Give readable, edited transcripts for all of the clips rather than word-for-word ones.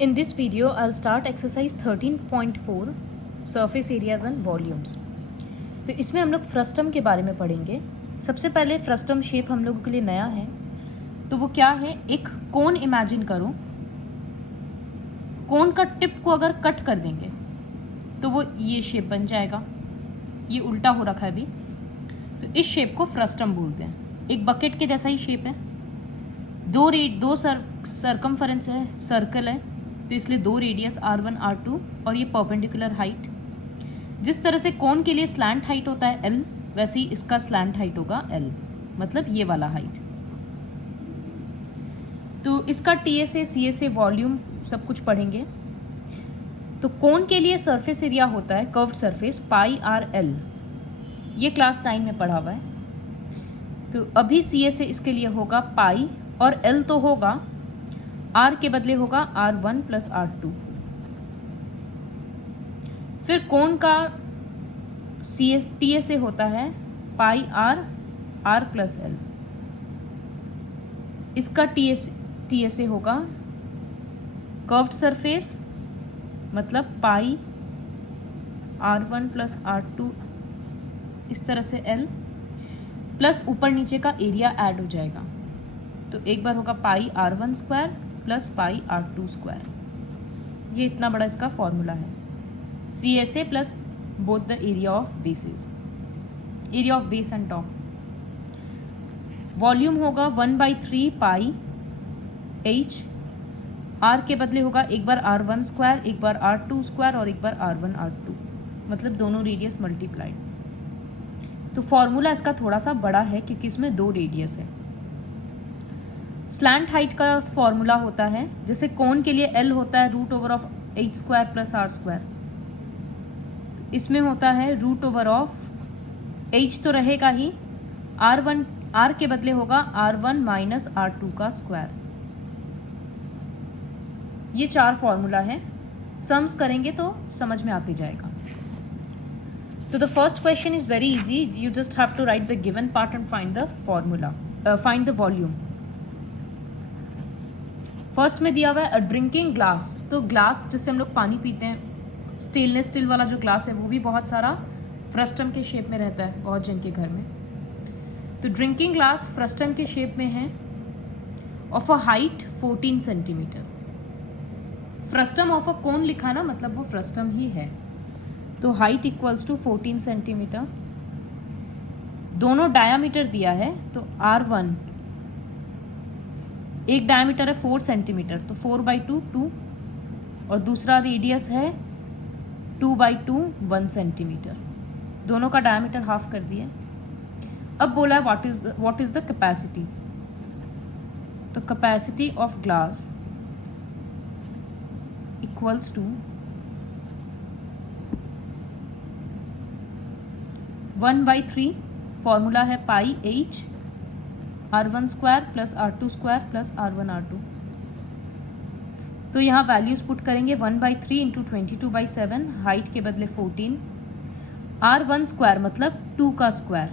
In this video, I'll start exercise 13.4 surface areas and volumes. तो इसमें हम लोग फ्रस्टम के बारे में पढ़ेंगे। सबसे पहले फ्रस्टम शेप हम लोगों के लिए नया है, तो वो क्या है, एक कोन इमेजिन करो। कोन का टिप को अगर कट कर देंगे तो वो ये शेप बन जाएगा। ये उल्टा हो रखा है अभी, तो इस शेप को फ्रस्टम बोलते हैं। एक बकेट के जैसा ही शेप है, दो सरकमफरेंस है, सर्कल है, तो इसलिए दो रेडियस R1 R2 और ये परपेंडिकुलर हाइट। जिस तरह से कोन के लिए स्लैंट हाइट होता है L, वैसे ही इसका स्लैंट हाइट होगा L, मतलब ये वाला हाइट। तो इसका TSA CSA वॉल्यूम सब कुछ पढ़ेंगे। तो कोन के लिए सरफेस एरिया होता है कर्व्ड सरफेस पाई आर एल, ये क्लास 9 में पढ़ा हुआ है। तो अभी CSA इसके लिए होगा पाई, और L तो होगा, R के बदले होगा R1 प्लस R2। फिर कोन का TSA होता है पाई आर R प्लस L। इसका TSA होगा कर्व्ड सरफेस, मतलब पाई R1 प्लस R2, इस तरह से L प्लस ऊपर नीचे का एरिया ऐड हो जाएगा। तो एक बार होगा पाई R1 square plus pi R2 square. ये इतना बड़ा इसका फॉर्मूला है। CSA plus both the area of bases, area of base and top. Volume होगा 1/3 पाई H। R के बदले होगा एक बार R1 स्क्वायर, एक बार R2 स्क्वायर और एक बार R1 R2, मतलब दोनों रेडियस मल्टीप्लाइड। तो फॉर्मूला इसका थोड़ा सा बड़ा है क्योंकि इसमें दो रेडियस है। स्लैंट हाइट का फॉर्मूला होता है, जैसे कोन के लिए L होता है root over of H square plus R square, इसमें होता है रूट ओवर ऑफ H तो रहेगा ही, R के बदले होगा R1 माइनस R2 का स्क्वायर। ये चार फॉर्मूला है, सम्स करेंगे तो समझ में आते जाएगा। तो the first question is very easy, you just have to write the given part and find the formula, find the volume. First में दिया हुआ है अ ड्रिंकिंग ग्लास। तो ग्लास जिससे हम लोग पानी पीते हैं, स्टेनलेस स्टील वाला जो ग्लास है वो भी बहुत सारा फ्रस्टम के शेप में रहता है बहुत जन के घर में। तो ड्रिंकिंग ग्लास फ्रस्टम के शेप में है, of a height 14 centimetre. Frustum of a cone लिखा ना, मतलब वो फ्रस्टम ही है। तो हाइट इक्वल्स टू 14 सेंटीमीटर। दोनों डायामीटर दिया है, तो R1, एक डायमीटर है 4 सेंटीमीटर, तो 4/2 2, और दूसरा रेडियस है 2/2 1 सेंटीमीटर। दोनों का डायमीटर हाफ कर दिया। अब बोला है व्हाट इज द कैपेसिटी। तो capacity of glass equals to 1/3, formula है pi H R1 square plus R2 square plus R1 R2। तो यहाँ वैल्यूज पुट करेंगे, 1/3 इंटू 22/7, हाइट के बदले 14, R1 स्क्वायर मतलब 2 का स्क्वायर,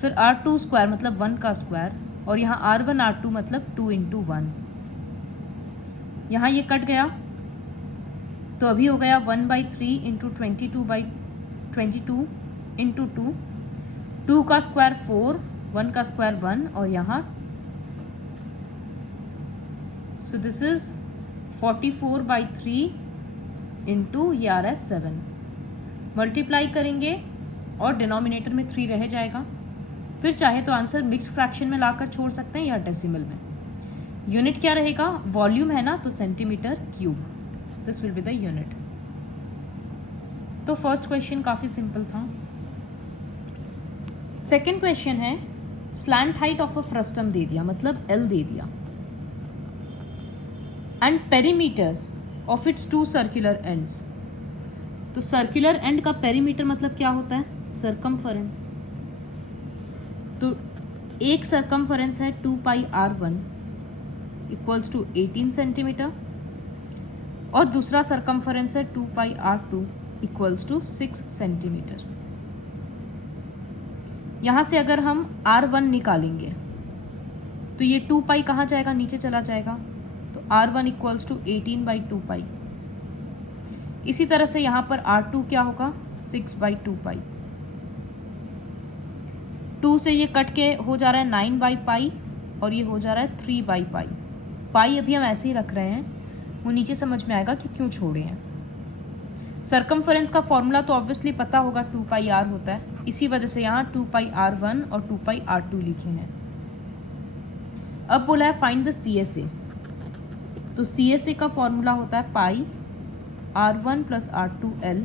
फिर R2 स्क्वायर मतलब 1 का स्क्वायर, और यहाँ R1 R2 मतलब 2 इंटू 1। यहाँ ये कट गया, तो अभी हो गया 1/3 इंटू 22 इंटू 2, 2 का स्क्वायर 4, 1 का स्क्वायर 1, और यहाँ सो दिस इज 44/3 इंटू ये आ रहा है 7। मल्टीप्लाई करेंगे और डिनोमिनेटर में 3 रह जाएगा। फिर चाहे तो आंसर मिक्स फ्रैक्शन में लाकर छोड़ सकते हैं या डेसिमल में। यूनिट क्या रहेगा, वॉल्यूम है ना, तो centimetre cube, this will be the unit. तो फर्स्ट क्वेश्चन काफ़ी सिंपल था। सेकेंड क्वेश्चन है, slant height of a frustum दे दिया, मतलब L दे दिया, and perimeter of its 2 circular ends. तो सर्कुलर एंड का पेरीमीटर मतलब क्या होता है, सरकमफरेंस। तो एक सरकमफरेंस है 2 पाई R1 इक्वल्स टू 18 सेंटीमीटर, और दूसरा सरकमफरेंस है 2 पाई R2 इक्वल्स टू 6 सेंटीमीटर। यहाँ से अगर हम R1 निकालेंगे तो ये 2 पाई कहाँ जाएगा, नीचे चला जाएगा, तो तो R1 इक्वल्स टू 18/2 इसी तरह से यहाँ पर R2 क्या होगा 6/2 2 से ये कट के हो जा रहा है 9/पाई और ये हो जा रहा है 3/पाई। पाई अभी हम ऐसे ही रख रहे हैं, वो नीचे समझ में आएगा कि क्यों छोड़े हैं। सरकमफरेंस का फॉर्मूला तो ऑब्वियसली पता होगा 2πr होता है, इसी वजह से यहाँ 2πr1 और 2πr2 लिखे हैं। अब बोला है फाइंड द CSA, तो CSA का फॉर्मूला होता है पाई R1 + R2L।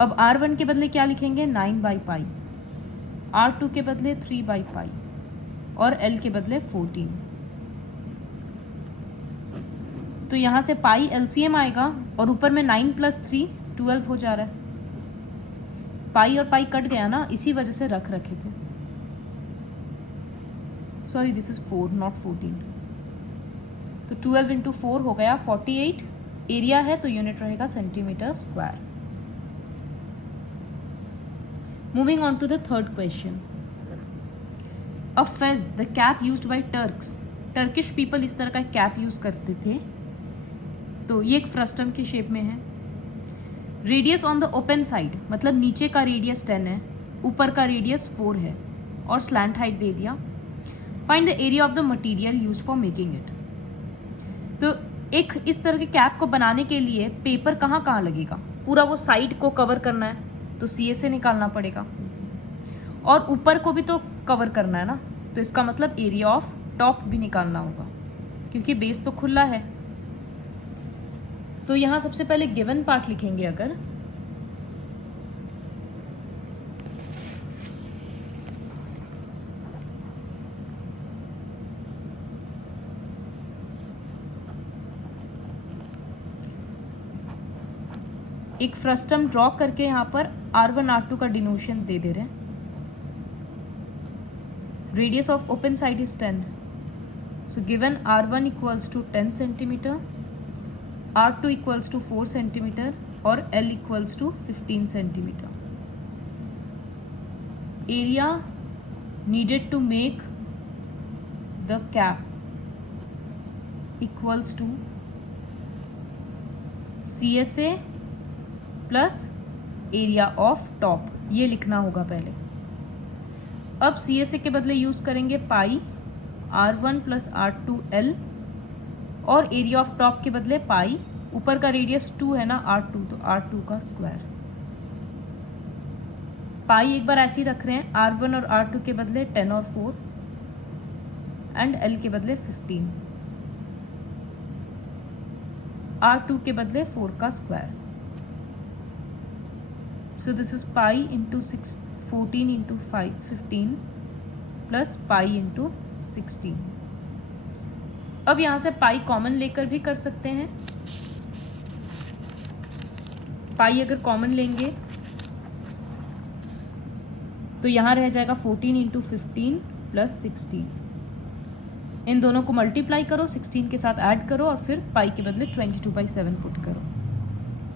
अब R1 के बदले क्या लिखेंगे 9/पाई, R2 के बदले 3/पाई और L के बदले 14। तो यहाँ से पाई LCM आएगा और ऊपर में 9 + 3 12 हो जा रहा है। पाई और पाई कट गया ना, इसी वजह से रख रखे थे। Sorry this is 4 not 14। तो 12 × 4 हो गया 48। एरिया है तो यूनिट रहेगा centimetre square. Moving on to the third question. A fez the cap used by Turks, Turkish people इस तरह का कैप यूज करते थे। तो ये एक फ्रस्टम की शेप में है। Radius on the open side, मतलब नीचे का रेडियस 10 है, ऊपर का रेडियस 4 है और स्लैंट हाइट दे दिया। Find the area of the material used for making it. तो एक इस तरह के कैप को बनाने के लिए पेपर कहाँ कहाँ लगेगा, पूरा वो साइड को कवर करना है तो CSA निकालना पड़ेगा, और ऊपर को भी तो कवर करना है ना, तो इसका मतलब एरिया ऑफ टॉप भी निकालना होगा क्योंकि बेस तो खुला है। तो यहाँ सबसे पहले गिवन पार्ट लिखेंगे। अगर एक फ्रस्टम ड्रॉ करके यहाँ पर R1 R2 का डिनोशन दे दे रहे हैं। Radius of open side is 10, so given R1 equals to 10 centimetre, R2 equals to 4 centimetre और L equals to 15 centimetre. Area needed to make the cap equals to CSA plus area of top, ये लिखना होगा पहले। अब CSA के बदले use करेंगे पाई R1 + R2L और एरिया ऑफ टॉप के बदले पाई, ऊपर का रेडियस 2 है ना R2, तो R2 का स्क्वायर। पाई एक बार ऐसे ही रख रहे हैं, R1 और R2 के बदले 10 और 4 एंड L के बदले 15, R2 के बदले 4 का square. So this is pi into 14 into 15 plus pi into 16। अब यहाँ से पाई कॉमन लेकर भी कर सकते हैं। पाई अगर कॉमन लेंगे तो यहाँ रह जाएगा 14 इंटू 15 प्लस 16। इन दोनों को मल्टीप्लाई करो, 16 के साथ ऐड करो और फिर पाई के बदले 22/7 पुट करो,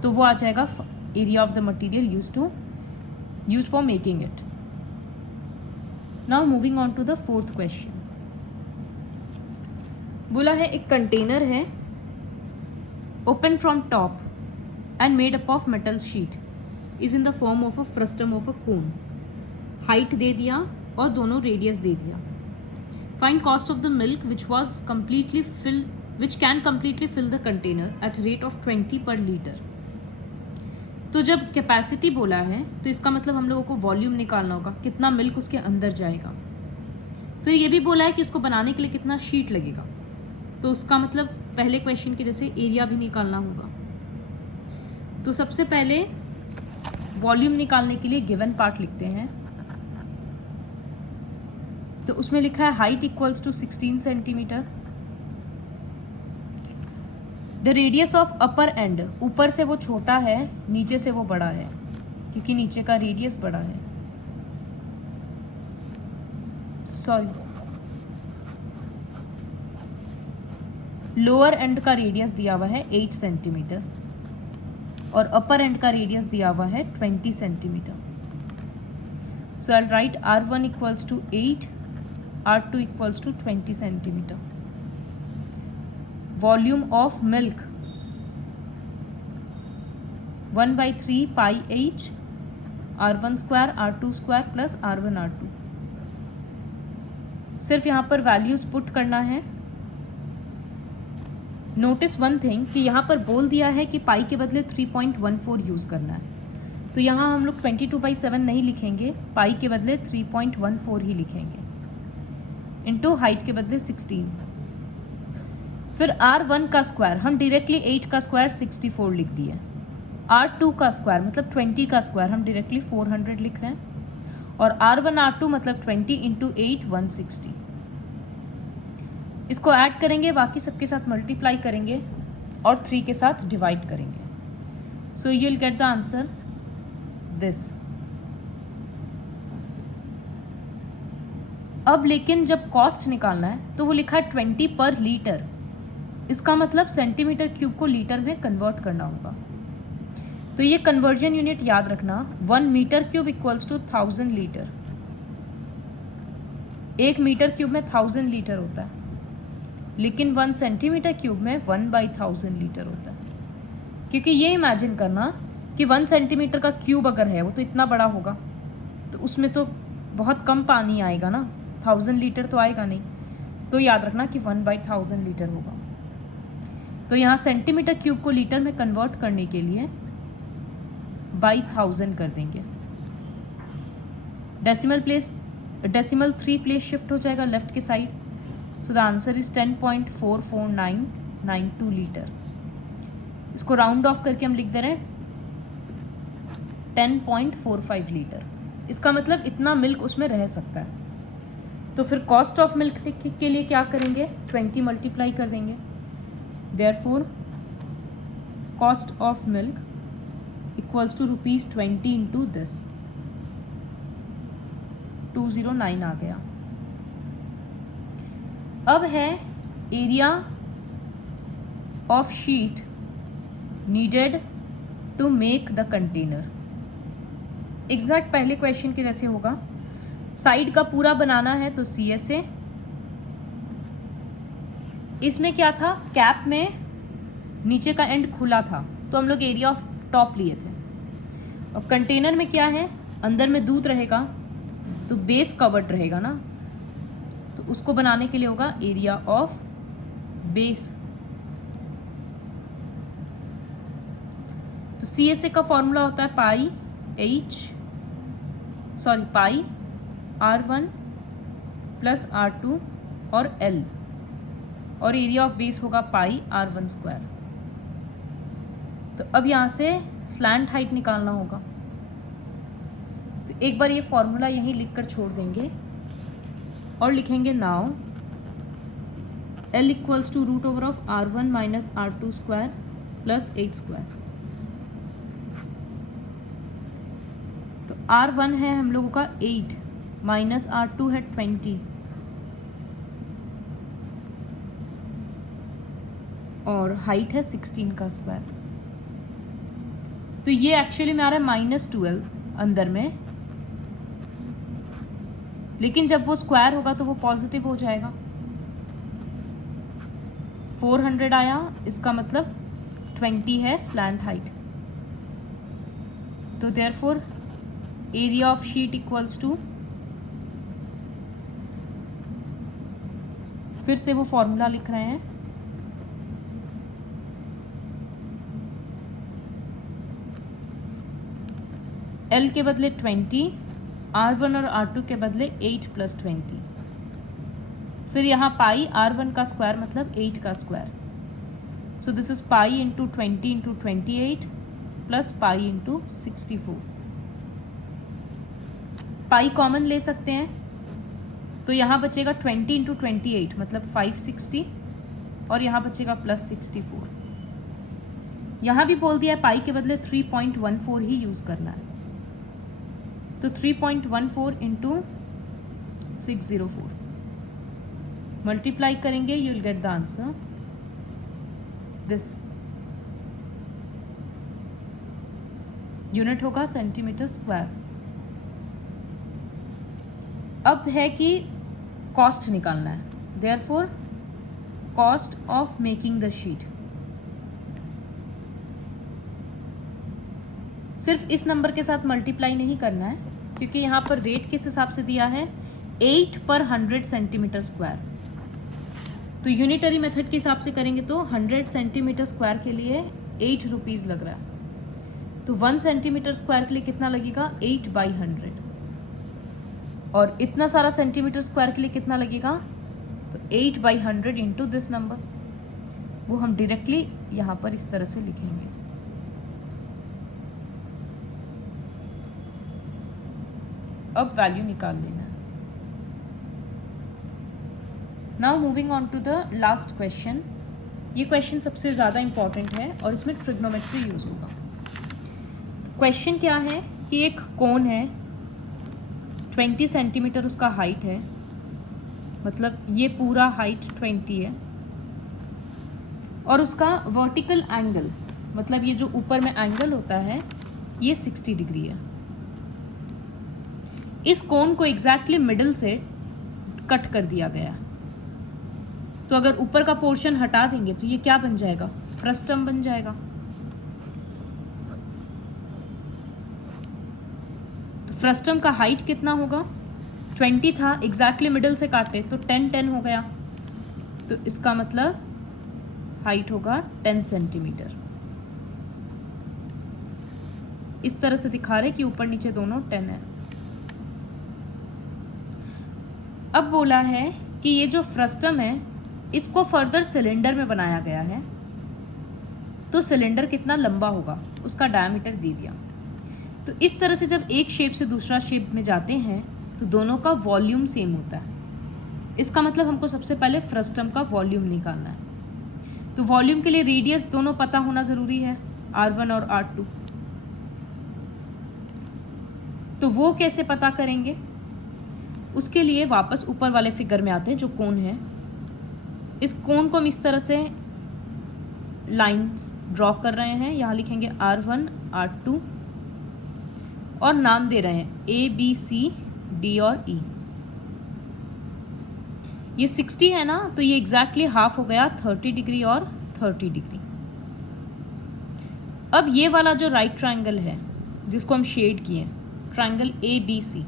तो वो आ जाएगा area of the material used for making it. Now moving on to the fourth question. बोला है एक कंटेनर है, open from top and made up of metal sheet, is in the form of a frustum of a cone. Height दे दिया और दोनों radius दे दिया। Find cost of the milk which can completely fill the container at rate of 20 per liter। तो जब capacity बोला है तो इसका मतलब हम लोगों को वॉल्यूम निकालना होगा, कितना मिल्क उसके अंदर जाएगा। फिर ये भी बोला है कि उसको बनाने के लिए कितना शीट लगेगा, तो उसका मतलब पहले क्वेश्चन के जैसे एरिया भी निकालना होगा। तो सबसे पहले वॉल्यूम निकालने के लिए गिवन पार्ट लिखते हैं। तो उसमें लिखा है height equals to 16 centimetre. The radius of upper end, ऊपर से वो छोटा है, नीचे से वो बड़ा है, क्योंकि नीचे का रेडियस बड़ा है। सॉरी, लोअर एंड का रेडियस दिया हुआ है 8 सेंटीमीटर और अपर एंड का रेडियस दिया हुआ है 20 centimetre. So I write R1 equals to 8, R2 equals to 20 centimetre. Volume of milk 1/3 pi H R1 square R2 square plus R1 R2। सिर्फ यहाँ पर वैल्यूज पुट करना है। नोटिस वन थिंग कि यहाँ पर बोल दिया है कि पाई के बदले 3.14 यूज़ करना है, तो यहाँ हम लोग 22/7 नहीं लिखेंगे, पाई के बदले 3.14 ही लिखेंगे, इनटू हाइट के बदले 16। फिर R1 का स्क्वायर हम डायरेक्टली 8 का स्क्वायर 64 लिख दिए। R2 का स्क्वायर मतलब 20 का स्क्वायर हम डायरेक्टली 400 लिख रहे हैं, और R1 R2 मतलब 20 × 8 160। इसको ऐड करेंगे, बाकी सबके साथ मल्टीप्लाई करेंगे और 3 के साथ डिवाइड करेंगे। So you will get the answer this. अब लेकिन जब कॉस्ट निकालना है तो वो लिखा है 20 पर लीटर, इसका मतलब सेंटीमीटर क्यूब को लीटर में कन्वर्ट करना होगा। तो ये कन्वर्जन यूनिट याद रखना, 1 metre cube equals to 1000 litre. 1 metre cube में 1000 लीटर होता है, लेकिन 1 सेंटीमीटर क्यूब में 1/1000 लीटर होता है। क्योंकि ये इमेजिन करना कि 1 सेंटीमीटर का क्यूब अगर है वो तो इतना बड़ा होगा, तो उसमें तो बहुत कम पानी आएगा ना, 1000 लीटर तो आएगा नहीं। तो याद रखना कि 1/1000 लीटर होगा। तो यहाँ सेंटीमीटर क्यूब को लीटर में कन्वर्ट करने के लिए बाई 1000 कर देंगे। डेसिमल 3 प्लेस शिफ्ट हो जाएगा लेफ्ट के side. So the answer is 10.44992 litre. इसको राउंड ऑफ करके हम लिख दे रहे हैं 10.45 लीटर। इसका मतलब इतना मिल्क उसमें रह सकता है। तो फिर कॉस्ट ऑफ मिल्क के लिए क्या करेंगे, 20 मल्टीप्लाई कर देंगे। Therefore cost of milk equals to ₹20 into this, 209 आ गया। अब है area of sheet needed to make the container. Exact पहले क्वेश्चन के जैसे होगा, साइड का पूरा बनाना है तो CSA। इसमें क्या था, कैप में नीचे का एंड खुला था तो हम लोग एरिया ऑफ टॉप लिए थे। और कंटेनर में क्या है, अंदर में दूध रहेगा तो बेस कवर्ड रहेगा ना, तो उसको बनाने के लिए होगा एरिया ऑफ बेस। तो CSA का फॉर्मूला होता है पाई R1 प्लस R2 और L, और एरिया ऑफ बेस होगा पाई R1 स्क्वायर। तो अब यहाँ से स्लैंट हाइट निकालना होगा, तो एक बार ये फॉर्मूला यहीं लिखकर छोड़ देंगे और लिखेंगे now L equals to √over of R1 minus R2 square plus 8 square. तो R1 है हम लोगों का 8 माइनस R2 है 20 और हाइट है 16 का स्क्वायर। तो ये एक्चुअली में आ रहा है -12 अंदर में, लेकिन जब वो स्क्वायर होगा तो वो पॉजिटिव हो जाएगा। 400 आया, इसका मतलब 20 है स्लैंट हाइट। तो therefore area of sheet equals to, फिर से वो फॉर्मूला लिख रहे हैं, L के बदले 20, R1 और R2 के बदले 8 + 20। फिर यहाँ पाई R1 का स्क्वायर मतलब 8 का square. So this is pi into 20 into 28 plus pi into 64। Pi common ले सकते हैं, तो यहाँ बचेगा 20 इंटू 28 मतलब 560, और यहाँ बचेगा प्लस 64। यहाँ भी बोल दिया है पाई के बदले 3.14 ही यूज़ करना है, तो 3.14 इंटू 604 मल्टीप्लाई करेंगे, you will get the answer this. Unit होगा सेंटीमीटर स्क्वायर। अब है कि कॉस्ट निकालना है, therefore cost of making the sheet. सिर्फ इस नंबर के साथ मल्टीप्लाई नहीं करना है, क्योंकि यहाँ पर रेट किस हिसाब से दिया है, 8 पर 100 सेंटीमीटर स्क्वायर। तो यूनिटरी मेथड के हिसाब से करेंगे तो 100 सेंटीमीटर स्क्वायर के लिए 8 रुपीज़ लग रहा है। तो 1 सेंटीमीटर स्क्वायर के लिए कितना लगेगा, 8/100। और इतना सारा सेंटीमीटर स्क्वायर के लिए कितना लगेगा, तो 8/100 इंटू दिस नंबर, वो हम डायरेक्टली यहाँ पर इस तरह से लिखेंगे। अब वैल्यू निकाल लेना है। Now moving on to the last question. ये क्वेश्चन सबसे ज़्यादा इंपॉर्टेंट है और इसमें ट्रिग्नोमेट्री यूज होगा। क्वेश्चन क्या है कि एक कोन है, 20 सेंटीमीटर उसका हाइट है, मतलब ये पूरा हाइट 20 है, और उसका वर्टिकल एंगल, मतलब ये जो ऊपर में एंगल होता है, ये 60 डिग्री है। इस कोन को एग्जैक्टली मिडिल से कट कर दिया गया। तो अगर ऊपर का पोर्शन हटा देंगे तो ये क्या बन जाएगा, फ्रस्टम बन जाएगा। तो फ्रस्टम का हाइट कितना होगा, 20 था, एग्जैक्टली मिडिल से काटे तो 10 हो गया। तो इसका मतलब हाइट होगा 10 सेंटीमीटर। इस तरह से दिखा रहे कि ऊपर नीचे दोनों 10 है। अब बोला है कि ये जो फ्रस्टम है इसको फर्दर सिलेंडर में बनाया गया है, तो सिलेंडर कितना लंबा होगा उसका डायमीटर दे दिया। तो इस तरह से जब एक शेप से दूसरा शेप में जाते हैं तो दोनों का वॉल्यूम सेम होता है। इसका मतलब हमको सबसे पहले फ्रस्टम का वॉल्यूम निकालना है। तो वॉल्यूम के लिए रेडियस दोनों पता होना ज़रूरी है, R1 और R2। तो वो कैसे पता करेंगे, उसके लिए वापस ऊपर वाले फिगर में आते हैं जो कोन है। इस कोन को हम इस तरह से लाइंस ड्रॉ कर रहे हैं। यहाँ लिखेंगे R1 R2 और नाम दे रहे हैं A B C D और E। ये 60 है ना, तो ये एग्जैक्टली हाफ हो गया, 30 डिग्री और 30 डिग्री। अब ये वाला जो राइट ट्रायंगल है जिसको हम शेड किए, ट्रायंगल ABC,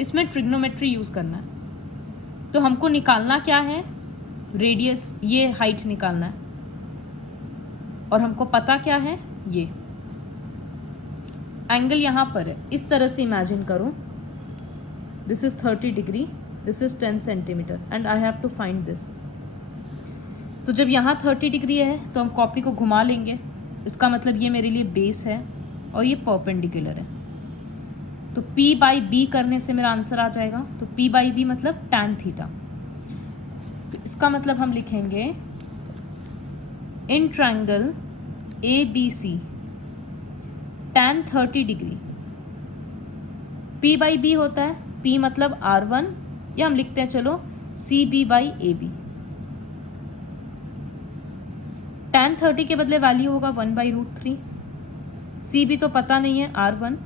इसमें ट्रिग्नोमेट्री यूज़ करना है। तो हमको निकालना क्या है, रेडियस, ये हाइट निकालना है। और हमको पता क्या है, ये एंगल यहाँ पर है। इस तरह से इमेजिन करो, this is 30 degree, this is 10 centimetre and I have to find this. तो जब यहाँ 30 डिग्री है तो हम कॉपी को घुमा लेंगे, इसका मतलब ये मेरे लिए बेस है और ये परपेंडिकुलर है। तो P/B करने से मेरा आंसर आ जाएगा। तो P/B मतलब tan थीटा। तो इसका मतलब हम लिखेंगे in triangle ABC tan 30 degree, P/B होता है, P मतलब R1, या हम लिखते हैं चलो CB/AB। tan 30 के बदले वैल्यू होगा 1/√3। CB तो पता नहीं है, R1,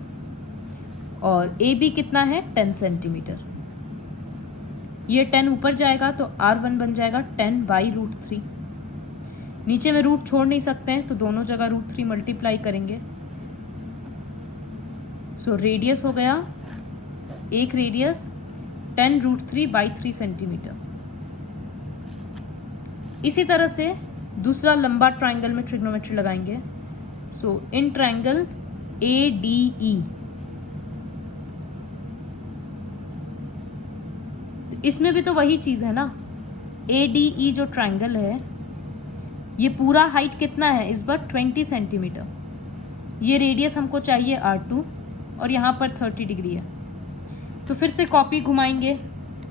और AB कितना है, 10 सेंटीमीटर। ये 10 ऊपर जाएगा तो R1 बन जाएगा 10/√3। नीचे में रूट छोड़ नहीं सकते हैं तो दोनों जगह √3 मल्टीप्लाई करेंगे। सो रेडियस हो गया, एक रेडियस 10√3/3 सेंटीमीटर। इसी तरह से दूसरा लंबा ट्रायंगल में ट्रिग्नोमेट्री लगाएंगे। सो इन ट्रायंगल ADE, इसमें भी तो वही चीज़ है ना। ADE जो ट्रायंगल है, ये पूरा हाइट कितना है इस बार, 20 सेंटीमीटर। ये रेडियस हमको चाहिए R2 और यहाँ पर 30 डिग्री है। तो फिर से कॉपी घुमाएंगे,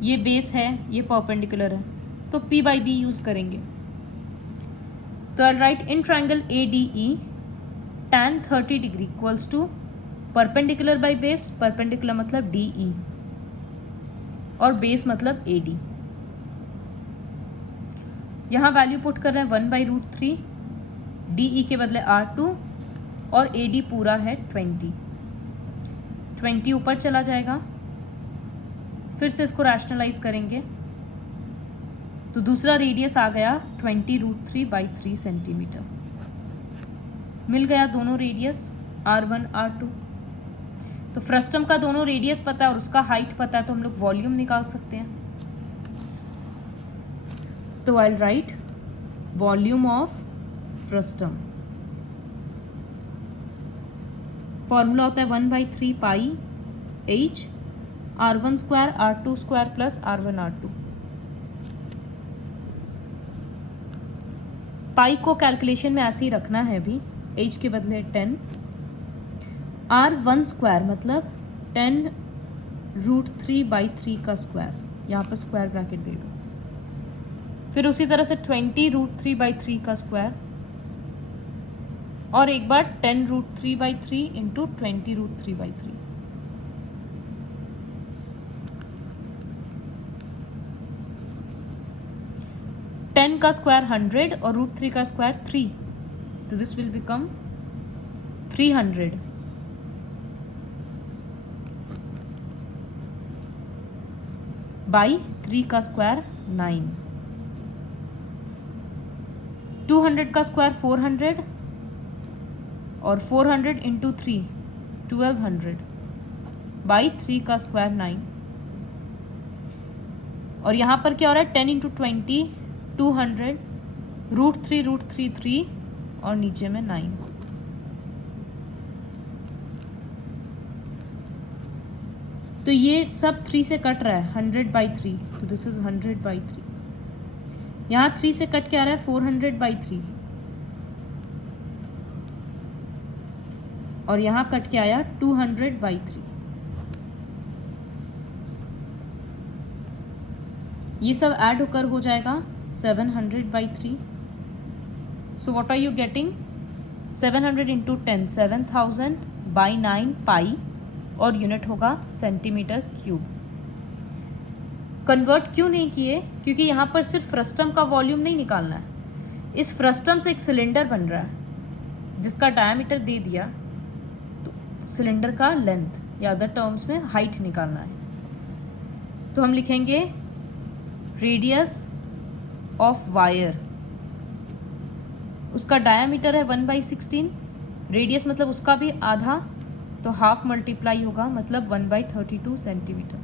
ये बेस है, ये परपेंडिकुलर है, तो P/B यूज़ करेंगे। तो I write in triangle ADE tan 30 degree equals to perpendicular by base, perpendicular मतलब DE और बेस मतलब AD। यहाँ वैल्यू पुट कर रहे हैं 1/√3, DE के बदले R2 और AD पूरा है 20 ऊपर चला जाएगा। फिर से इसको रैशनलाइज करेंगे, तो दूसरा रेडियस आ गया 20√3/3 सेंटीमीटर। मिल गया दोनों रेडियस R1 R2। तो फ्रस्टम का दोनों रेडियस पता है और उसका हाइट पता है, तो हम लोग वॉल्यूम निकाल सकते हैं। तो I will write volume of frustum, formula होता है 1/3 पाई H R1 square R2 square plus R1 R2। पाई को कैलकुलेशन में ऐसे ही रखना है अभी, H के बदले 10, R1 स्क्वायर मतलब 10√3/3 का स्क्वायर, यहाँ पर स्क्वायर ब्रैकेट दे दो। फिर उसी तरह से 20√3/3 का स्क्वायर, और एक बार 10√3/3 इंटू 20√3/3। टेन का स्क्वायर 100 और √3 का स्क्वायर 3, तो दिस विल बिकम 300 बाई 3 का स्क्वायर 9। 200 का स्क्वायर 400 और 400 इंटू 3 1200 बाई 3 का स्क्वायर 9। और यहाँ पर क्या हो रहा है 10 इंटू 20 200, √3 3 और नीचे में 9। तो ये सब 3 से कट रहा है 100/3, तो दिस इज 100/3। यहाँ 3 से कट के आ रहा है 400/3 और यहाँ कट के आया 200/3। ये सब ऐड होकर हो जाएगा 700/3। So what are you getting? 700 into 10 7000/9 pi, और यूनिट होगा सेंटीमीटर क्यूब। कन्वर्ट क्यों नहीं किए? क्योंकि यहाँ पर सिर्फ फ्रस्टम का वॉल्यूम नहीं निकालना है, इस फ्रस्टम से एक सिलेंडर बन रहा है जिसका डायमीटर दे दिया, तो सिलेंडर का लेंथ या अदर टर्म्स में हाइट निकालना है। तो हम लिखेंगे रेडियस ऑफ वायर, उसका डायमीटर है 1/16, रेडियस मतलब उसका भी आधा, तो हाफ मल्टीप्लाई होगा मतलब 1/32 सेंटीमीटर।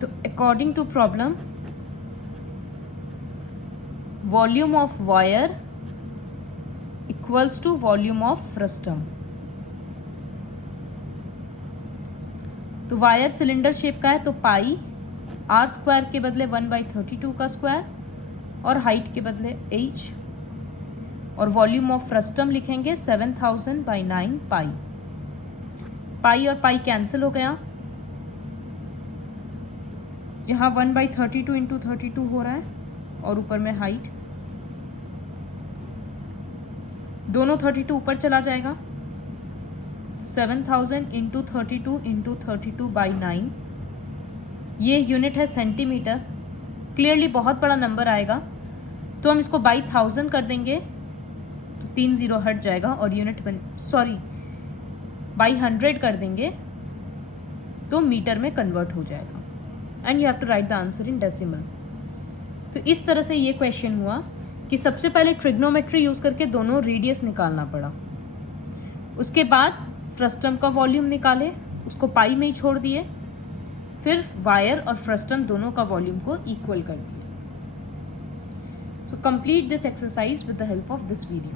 तो according to problem volume of wire equals to volume of frustum. तो वायर सिलेंडर शेप का है, तो पाई R स्क्वायर के बदले 1/32 का स्क्वायर और हाइट के बदले H, और वॉल्यूम ऑफ फ्रस्टम लिखेंगे 7000/9 पाई। पाई और पाई कैंसिल हो गया, यहाँ 1/32 इंटू 32 हो रहा है और ऊपर में हाइट, दोनों 32 ऊपर चला जाएगा, 7000 इंटू 32 इंटू 32/9। ये यूनिट है सेंटीमीटर। क्लियरली बहुत बड़ा नंबर आएगा, तो हम इसको बाई 1000 कर देंगे, तो 3 0 हट जाएगा और यूनिट बाई 100 कर देंगे तो मीटर में कन्वर्ट हो जाएगा। And you have to write the answer in decimal. तो इस तरह से ये क्वेश्चन हुआ कि सबसे पहले ट्रिग्नोमेट्री यूज़ करके दोनों रेडियस निकालना पड़ा, उसके बाद फ्रस्टम का वॉल्यूम निकाले, उसको पाई में ही छोड़ दिए, फिर वायर और फ्रस्टम दोनों का वॉल्यूम को इक्वल कर दिए। So complete this exercise with the help of this video.